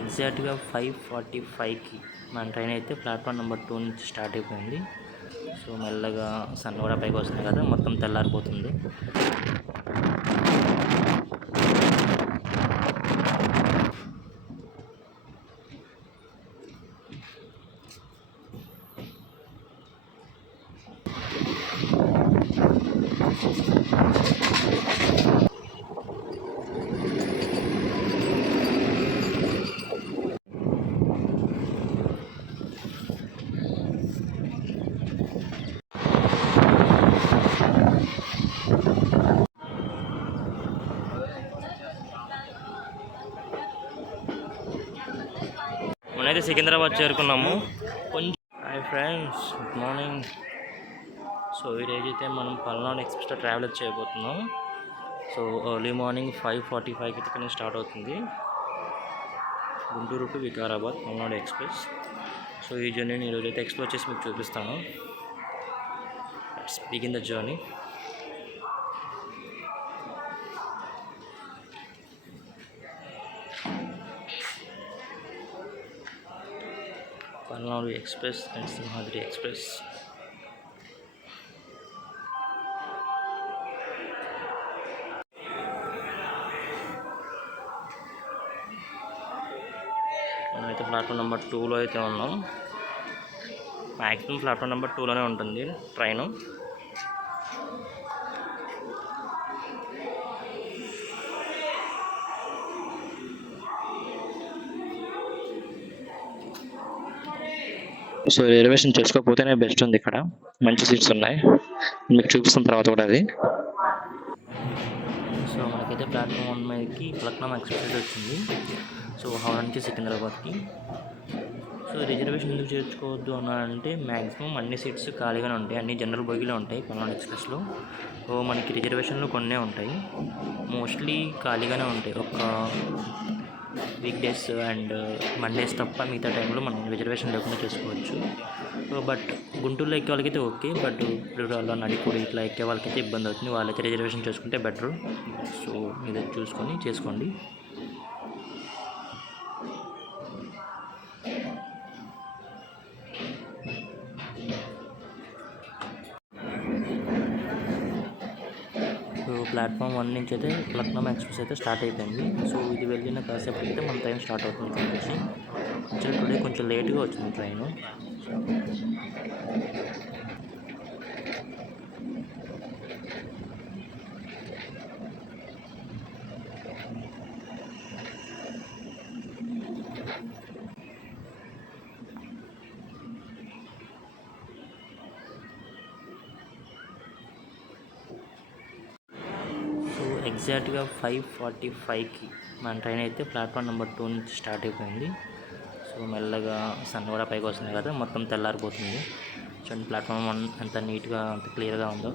ఎగ్జాక్ట్గా 5:45కి మన ట్రైన్ అయితే ప్లాట్ఫామ్ నెంబర్ 2 నుంచి స్టార్ట్ అయిపోయింది. సో మెల్లగా సన్ కూడా పైకి వస్తుంది కదా, మొత్తం తెల్లారిపోతుంది. మనమైతే సికింద్రాబాద్ చేరుకున్నాము. Hi friends, good morning. So ఈరోజు అయితే మనం పల్నాడు ఎక్స్ప్రెస్లో ట్రావెల్ చేయబోతున్నాం. సో ఎర్లీ మార్నింగ్ 5:45కి ఇక్కడ స్టార్ట్ అవుతుంది. గుంటూరు టు వికారాబాద్ పల్నాడు ఎక్స్ప్రెస్. సో ఈ జర్నీని ఈరోజు అయితే ఎక్స్ప్లోర్ చేసి మీకు చూపిస్తాను. Let's begin the journey. Palnadu express and Simhadri ఎక్స్ప్రెస్. మనమైతే ప్లాట్ఫామ్ నెంబర్ 2లో అయితే ఉన్నాం. మ్యాక్సిమం ప్లాట్ఫామ్ నెంబర్ 2లోనే ఉంటుంది ట్రైను. సో రిజర్వేషన్ చేసుకోకపోతేనే బెస్ట్ ఉంది. ఇక్కడ మంచి సీట్స్ ఉన్నాయి, మీకు చూపిస్తున్న తర్వాత కూడా అది. సో మనకైతే ప్లాట్ఫామ్ 1 మీదకి లక్నో ఎక్స్ప్రెస్ వచ్చింది. సో హౌరా నుంచి సికింద్రాబాద్కి. సో రిజర్వేషన్ ఎందుకు చేర్చుకోవద్దు అంటే మ్యాక్సిమం అన్ని సీట్స్ ఖాళీగానే ఉంటాయి, అన్ని జనరల్ బోగీలో ఉంటాయి పల్నాడు ఎక్స్ప్రెస్లో. సో మనకి రిజర్వేషన్లు కొన్నే ఉంటాయి, మోస్ట్లీ ఖాళీగానే ఉంటాయి. ఒక వీక్ డేస్ అండ్ మండేస్ తప్ప మిగతా టైంలో మనం రిజర్వేషన్ లేకుండా చేసుకోవచ్చు. సో బట్ గుంటూరులో ఎక్కే వాళ్ళకైతే ఓకే, బట్ ఇప్పుడు అలా నడిపూడి ఇట్లా ఎక్కే వాళ్ళకైతే ఇబ్బంది అవుతుంది. వాళ్ళైతే రిజర్వేషన్ చేసుకుంటే బెటర్. సో మీరు చూసుకొని చేసుకోండి. సో ప్లాట్ఫామ్ 1 నుంచి అయితే లక్నో ఎక్స్ప్రెస్ అయితే స్టార్ట్ అయిపోయింది. సో ఇది వెళ్ళిన కాసేపు అయితే మన ట్రైన్ స్టార్ట్ అవుతుంది ఇక్కడ నుంచి. యాక్చువల్లీ టుడే కొంచెం లేట్గా వచ్చింది ట్రైను. ఎగ్జాక్ట్గా 5:45కి మన ట్రైన్ అయితే ప్లాట్ఫామ్ నెంబర్ 2 నుంచి స్టార్ట్ అయిపోయింది. సో మెల్లగా సన్ కూడా పైకి వస్తుంది కదా, మొత్తం తెల్లారిపోతుంది. చూడండి ప్లాట్ఫామ్ 1 ఎంత నీట్గా అంత క్లియర్గా ఉందో.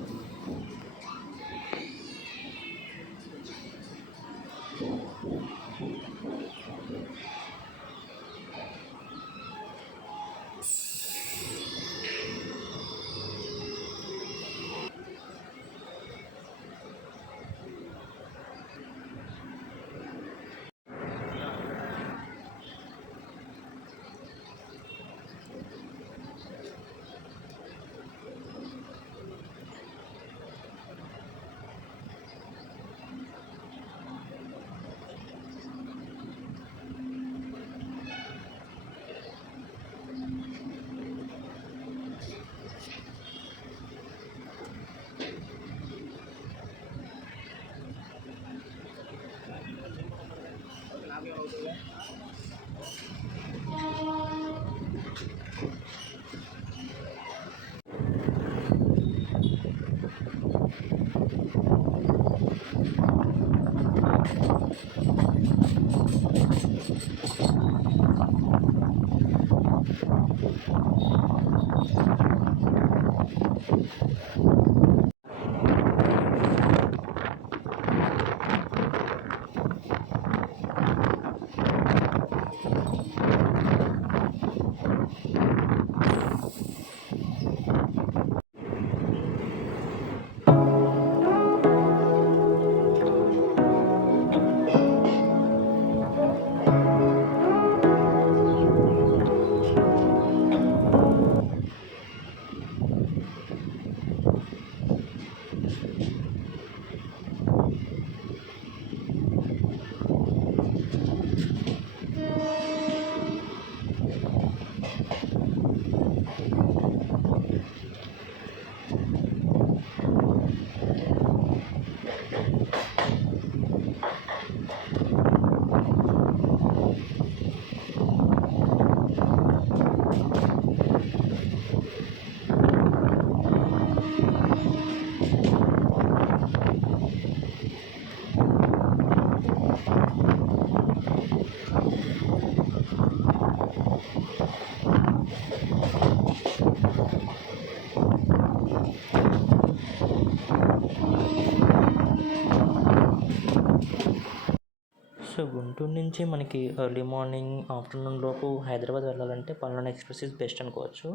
గుంటూరు నుంచి మనకి ఎర్లీ మార్నింగ్ ఆఫ్టర్నూన్ లోపు హైదరాబాద్ వెళ్ళాలంటే పల్నాడు ఎక్స్ప్రెస్ ఇస్ బెస్ట్ అనుకోవచ్చు.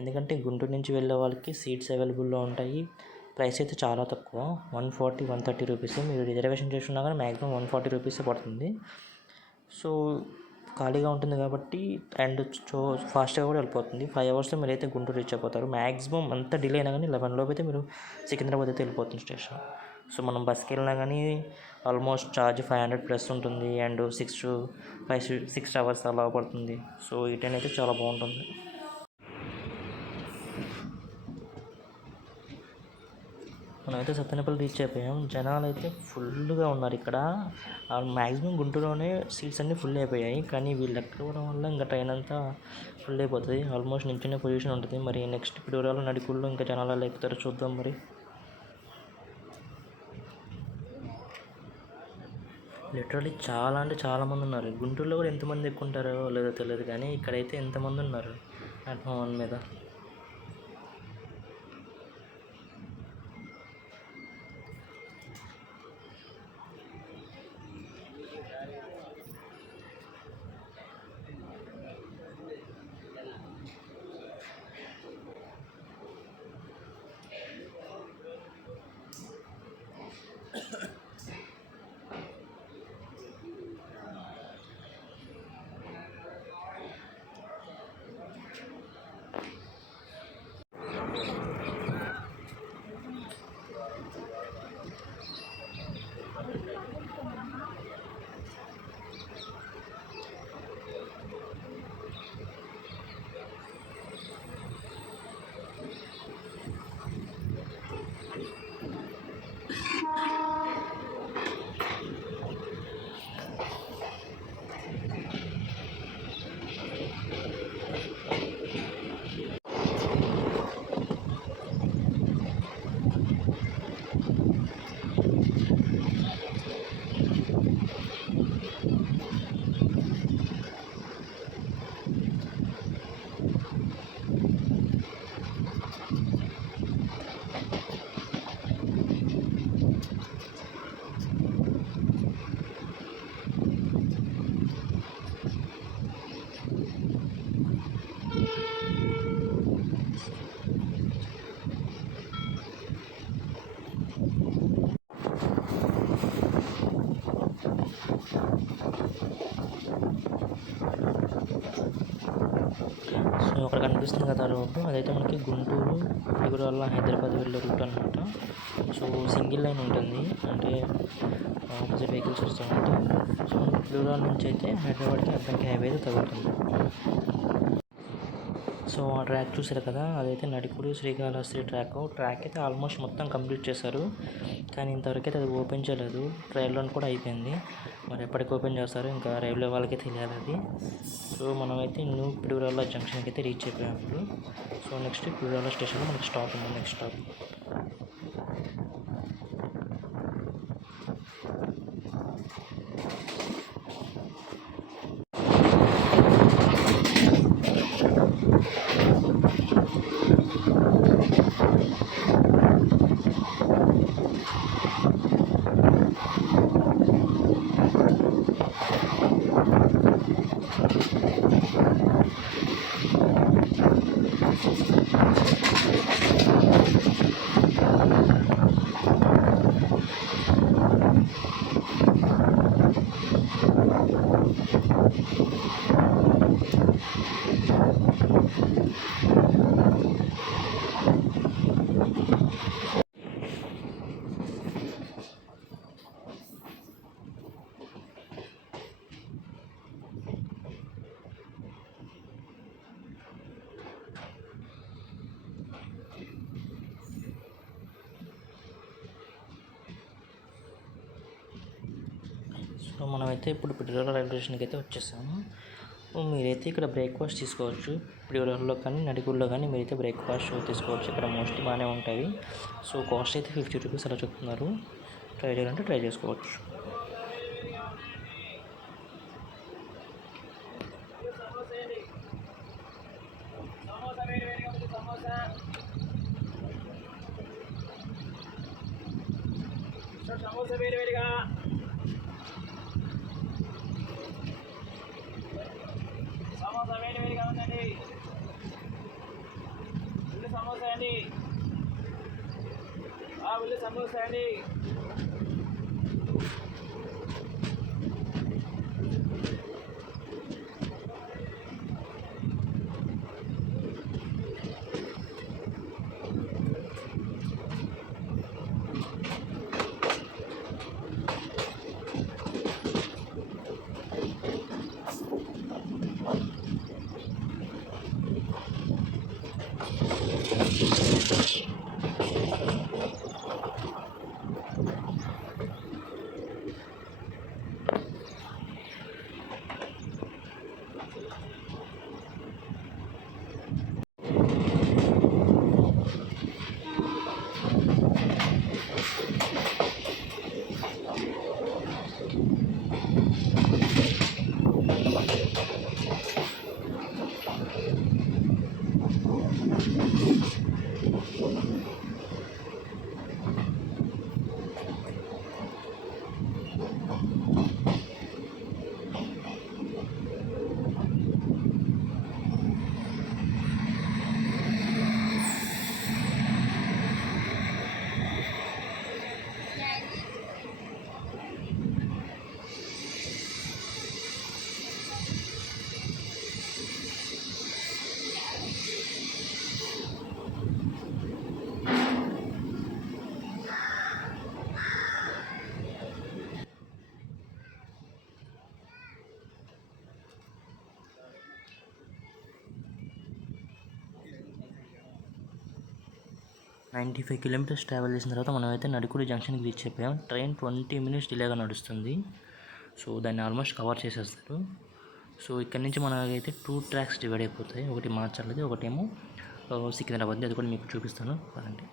ఎందుకంటే గుంటూరు నుంచి వెళ్ళే వాళ్ళకి సీట్స్ అవైలబుల్లో ఉంటాయి. ప్రైస్ అయితే చాలా తక్కువ, 140 130 రూపీస్. మీరు రిజర్వేషన్ చేసుకున్నా కానీ మ్యాక్సిమం 140 రూపీసే పడుతుంది. సో ఖాళీగా ఉంటుంది కాబట్టి అండ్ ఫాస్ట్గా కూడా వెళ్ళిపోతుంది. 5 అవర్స్లో మీరు అయితే గుంటూరు రీచ్ అయిపోతారు. మ్యాక్సిమం అంత డిలే అయినా కానీ 11 లోపు అయితే మీరు సికింద్రాబాద్ అయితే వెళ్ళిపోతుంది స్టేషన్. సో మనం బస్కి వెళ్ళినా కానీ ఆల్మోస్ట్ ఛార్జ్ 500 ప్లస్ ఉంటుంది అండ్ 6 అవర్స్ అలా పడుతుంది. సో ఈ ట్రైన్ అయితే చాలా బాగుంటుంది. మనమైతే సత్తెనపల్లి రీచ్ అయిపోయాం. జనాలు అయితే ఫుల్గా ఉన్నారు ఇక్కడ. మ్యాక్సిమం గుంటూరులోనే సీట్స్ అన్నీ ఫుల్ అయిపోయాయి, కానీ వీళ్ళు ఎక్కడం వల్ల ఇంకా ట్రైన్ అంతా ఫుల్ అయిపోతుంది. ఆల్మోస్ట్ నించునే పొజిషన్ ఉంటుంది. మరి నెక్స్ట్ పిడుగురాలు నడికుల్లో ఇంకా జనాలు ఎలా ఎక్కుతారో చూద్దాం. మరి లిటరలీ చాలా అంటే చాలామంది ఉన్నారు. గుంటూరులో కూడా ఎంతమంది ఎక్కుంటారో లేదో తెలియదు, కానీ ఇక్కడైతే ఎంతమంది ఉన్నారు ప్లాట్ఫామ్ 1 మీద. సో అక్కడ కనిపిస్తుంది కదా రోడ్డు, అదైతే మనకి గుంటూరు పిడుగురాళ్ళ హైదరాబాద్ వెళ్ళే రూట్ అనమాట. సో సింగిల్ లైన్ ఉంటుంది, అంటే ఆపోజిట్ వెహికల్స్ వస్తూ ఉంటాయి. సో పిడుగురాళ్ళ నుంచి అయితే హైదరాబాద్కి అద్దంకి హైవే అయితే తగులుతుంది. సో ఆ ట్రాక్ చూసారు కదా, అదైతే నడికుడు శ్రీకాళహస్తి ట్రాక్ అయితే ఆల్మోస్ట్ మొత్తం కంప్లీట్ చేశారు, కానీ ఇంతవరకు అయితే అది ఓపెన్ చేయలేదు. ట్రయల్ రన్ కూడా అయిపోయింది, మరి ఎప్పటికి ఓపెన్ చేస్తారో ఇంకా రైల్వే వాళ్ళకి తెలియాలి అది. సో మనమైతే న్యూ పిడుగురాళ్ళ జంక్షన్కి అయితే రీచ్ అయిపోయాం ఇప్పుడు. సో నెక్స్ట్ పిడుగురాళ్ళ స్టేషన్లో మనకి స్టాప్ ఉంది, నెక్స్ట్ స్టాప్. సో మనమైతే ఇప్పుడు పిడుగురాళ్ళ రైల్వే స్టేషన్కి అయితే వచ్చేసాము. మీరైతే ఇక్కడ బ్రేక్ఫాస్ట్ తీసుకోవచ్చు. పిడుగురాళ్ళలో కానీ నడిగుల్లో కానీ మీరైతే బ్రేక్ఫాస్ట్ తీసుకోవచ్చు. ఇక్కడ మోస్ట్లీ బాగానే ఉంటాయి. సో కాస్ట్ అయితే 50 రూపీస్ అలా చెప్తున్నారు. ట్రై చేయాలంటే ట్రై చేసుకోవచ్చు. 95 కిలోమీటర్స్ ట్రావెల్ చేసిన తర్వాత మనమైతే నడికుడి జంక్షన్కి రీచ్ అయిపోయాం. ట్రైన్ 20 మినిట్స్ డిలేగా నడుస్తుంది. సో దాన్ని ఆల్మోస్ట్ కవర్ చేసేస్తారు. సో ఇక్కడ నుంచి మనకైతే 2 ట్రాక్స్ డివైడ్ అయిపోతాయి. ఒకటి మార్చర్లది, ఒకటేమో సికింద్రాబాద్ది. అది కూడా మీకు చూపిస్తాను కాదండి.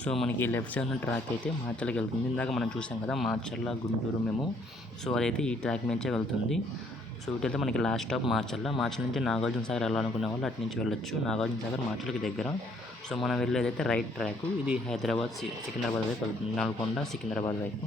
సో మనకి లెఫ్ట్ సైడ్ ఉన్న ట్రాక్ అయితే మార్చర్లకి వెళ్తుంది. ఇందాక మనం చూసాం కదా మార్చర్ల గుంటూరు మేము. సో అదైతే ఈ ట్రాక్ నుంచే వెళ్తుంది. సో ఇటైతే మనకి లాస్ట్ స్టాప్ మార్చర్ల నుంచి నాగార్జున సాగర్ వెళ్ళాలనుకునే వాళ్ళు అటు నుంచి వెళ్ళొచ్చు. నాగార్జున సాగర్ మార్చర్లకి దగ్గర. సో మనం వెళ్ళేదైతే రైట్ ట్రాక్. ఇది హైదరాబాద్ సికింద్రాబాద్ వైపు వెళ్తుంది, నల్గొండ సికింద్రాబాద్ వైపు.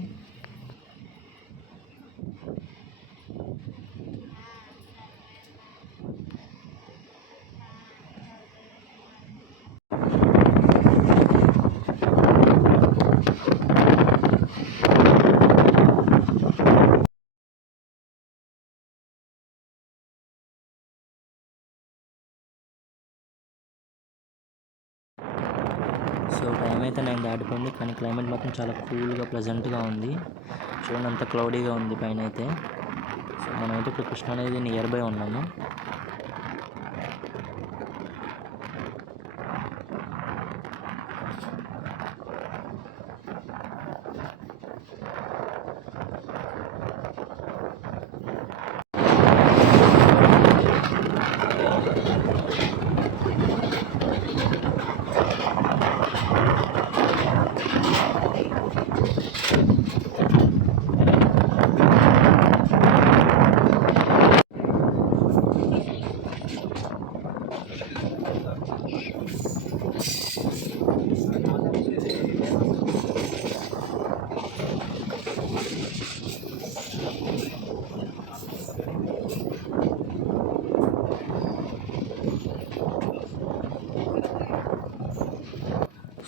సో టైం అయితే 9 దాటిపోయింది, కానీ క్లైమేట్ మాత్రం చాలా కూల్గా ప్లెజెంట్గా ఉంది. చూడండి అంత క్లౌడీగా ఉంది పైన అయితే. సో మనమైతే ఇప్పుడు కృష్ణా నది నియర్ బై ఉన్నాము.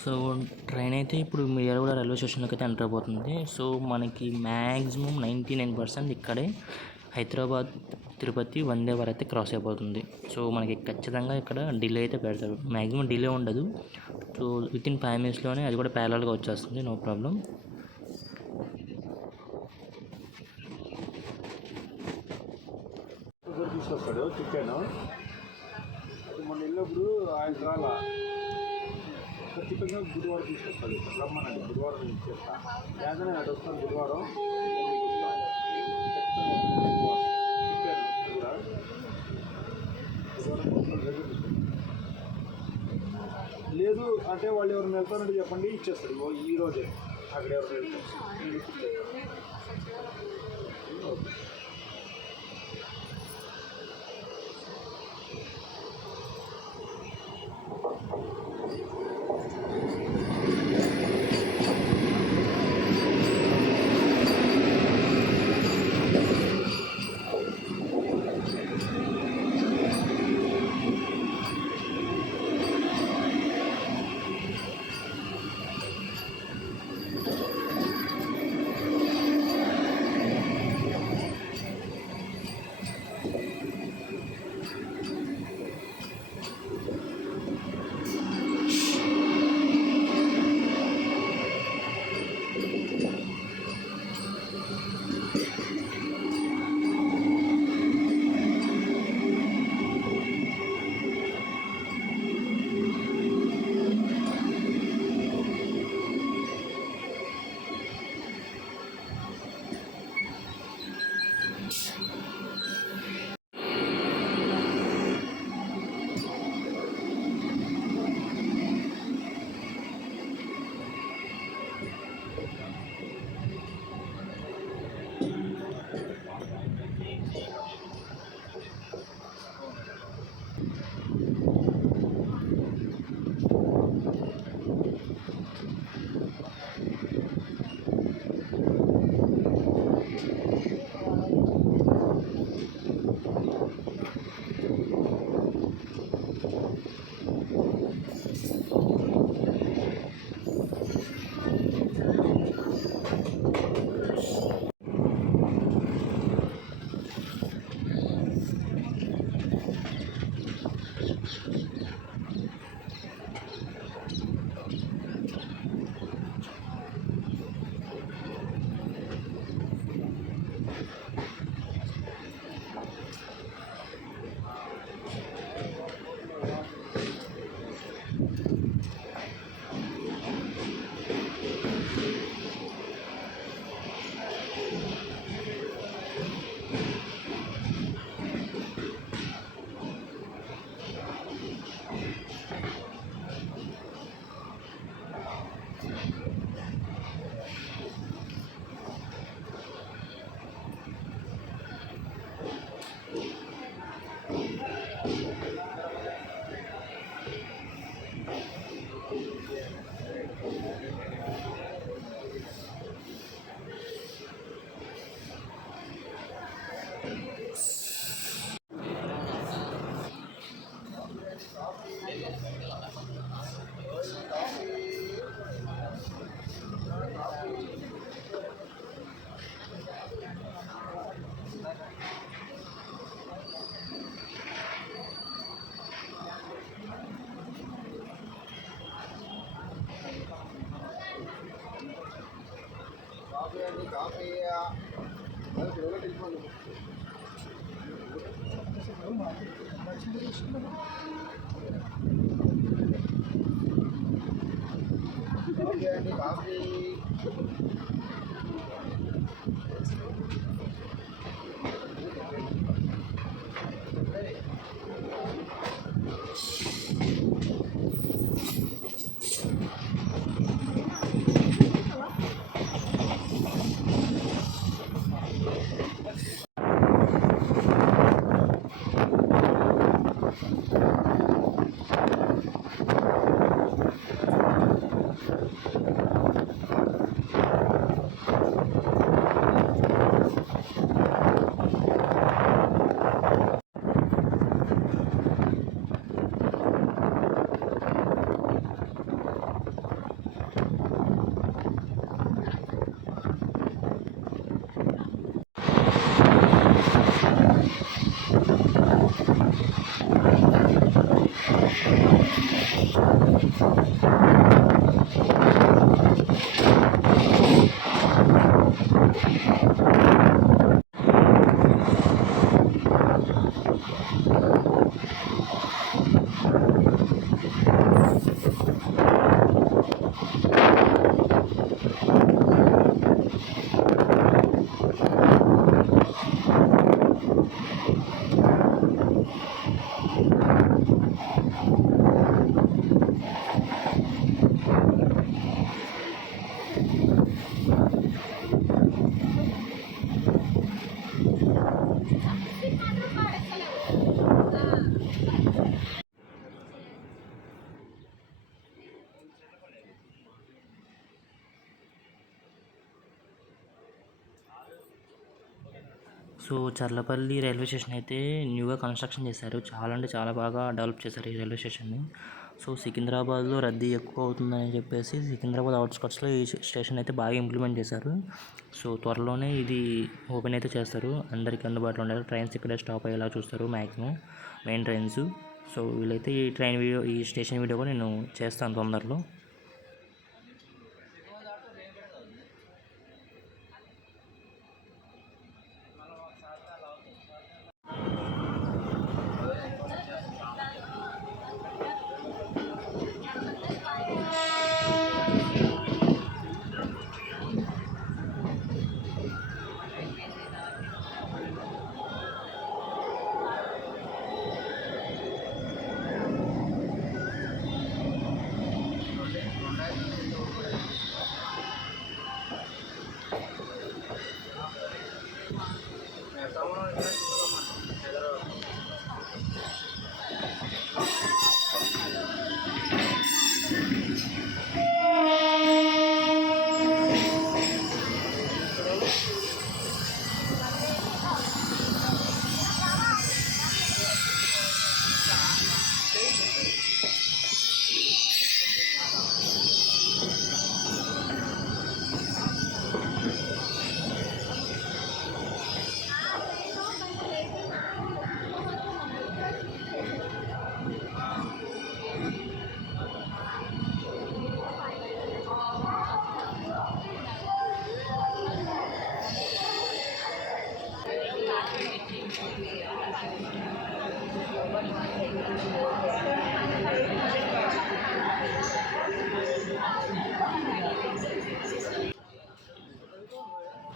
సో ట్రైన్ అయితే ఇప్పుడు మిర్యాలగూడ రైల్వే స్టేషన్లోకి అయితే ఎంటర్ అయిపోతుంది. సో మనకి మ్యాక్సిమం 99% ఇక్కడే హైదరాబాద్ తిరుపతి వందే భారత్ అయితే క్రాస్ అయిపోతుంది. సో మనకి ఖచ్చితంగా ఇక్కడ డిలే అయితే పెడతారు. మ్యాక్సిమం డిలే ఉండదు. సో వితిన్ 5 మినిట్స్లోనే అది కూడా ప్యారలల్గా వచ్చేస్తుంది, నో ప్రాబ్లం. తీసుకొస్తాడు చికెన్. అది మొన్న వెళ్ళినప్పుడు ఆయన రాలా ఖచ్చితంగా బుధవారం తీసుకొస్తాడు. రమ్మనండి, బుధవారం ఇచ్చేస్తా. లేదని అటు వస్తాను బుధవారం. లేదు అంటే వాళ్ళు ఎవరైనా వెళ్తారంటే చెప్పండి, ఇచ్చేస్తారు ఈరోజే. అక్కడ ఎవరు coffee so Charlapalli railway station అయితే న్యూగా కన్స్ట్రక్షన్ చేశారు. చాలా అంటే చాలా బాగా డెవలప్ చేశారు ఈ రైల్వే స్టేషన్ని. సో సికింద్రాబాద్లో రద్దీ ఎక్కువ అవుతుందని చెప్పేసి సికింద్రాబాద్ అవుట్స్కట్స్లో ఈ స్టేషన్ అయితే బాగా ఇంప్లిమెంట్ చేశారు. సో త్వరలోనే ఇది ఓపెన్ అయితే చేస్తారు. అందరికీ అందుబాటులో ఉండాలి. ట్రైన్స్ ఇక్కడే స్టాప్ అయ్యేలా చూస్తారు మ్యాక్సిమం మెయిన్ ట్రైన్స్. సో వీళ్ళైతే ఈ స్టేషన్ వీడియో కూడా నేను చేస్తాను తొందరలో.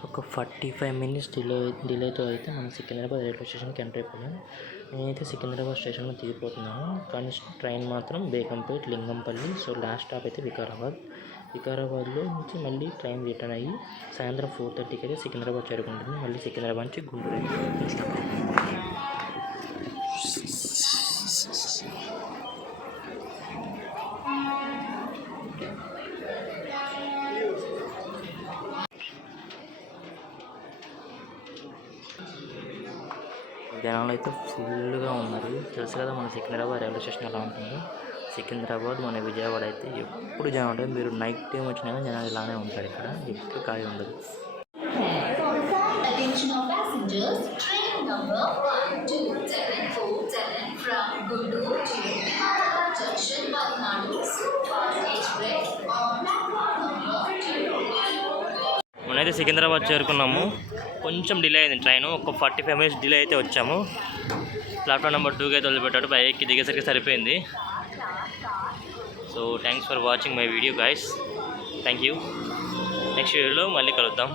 ఒక 45 మినిట్స్ డిలేతో అయితే మనం సికింద్రాబాద్ రైల్వే స్టేషన్కి ఎంటర్ అయిపోయాం. నేనైతే సికింద్రాబాద్ స్టేషన్లో దిగిపోతున్నాను. కానీ ట్రైన్ మాత్రం Begumpet, Lingampally. So last stop అయితే వికారాబాద్లో నుంచి మళ్ళీ ట్రైన్ రిటర్న్ అయ్యి సాయంత్రం 4:30కి అయితే సికింద్రాబాద్ చేరుకుంటుంది. మళ్ళీ సికింద్రాబాద్ నుంచి గుంటూరు జనాలు అయితే ఫుల్గా ఉన్నారు. తెలుసు కదా మన సికింద్రాబాద్ రైల్వే స్టేషన్ ఎలా ఉంటుందో. సికింద్రాబాద్ మన విజయవాడ అయితే ఎప్పుడు జనం ఉంటుంది. మీరు నైట్ టైం వచ్చినా జనాలు ఇలానే ఉంటారు. ఇక్కడ ఎప్పుడు ఖాళీ ఉండదు. మనమైతే సికింద్రాబాద్ చేరుకున్నాము. కొంచెం డిలే అయింది ట్రైన్. ఒక 45 మినిట్స్ డిలే అయితే వచ్చాము. ప్లాట్ఫామ్ నెంబర్ 2కి అయితే వదిలిపెట్టాడు. పైకి దిగేసరికి సరిపోయింది. So thanks for watching my video guys. Thank you. Next వీడియోలో మళ్ళీ కలుద్దాం.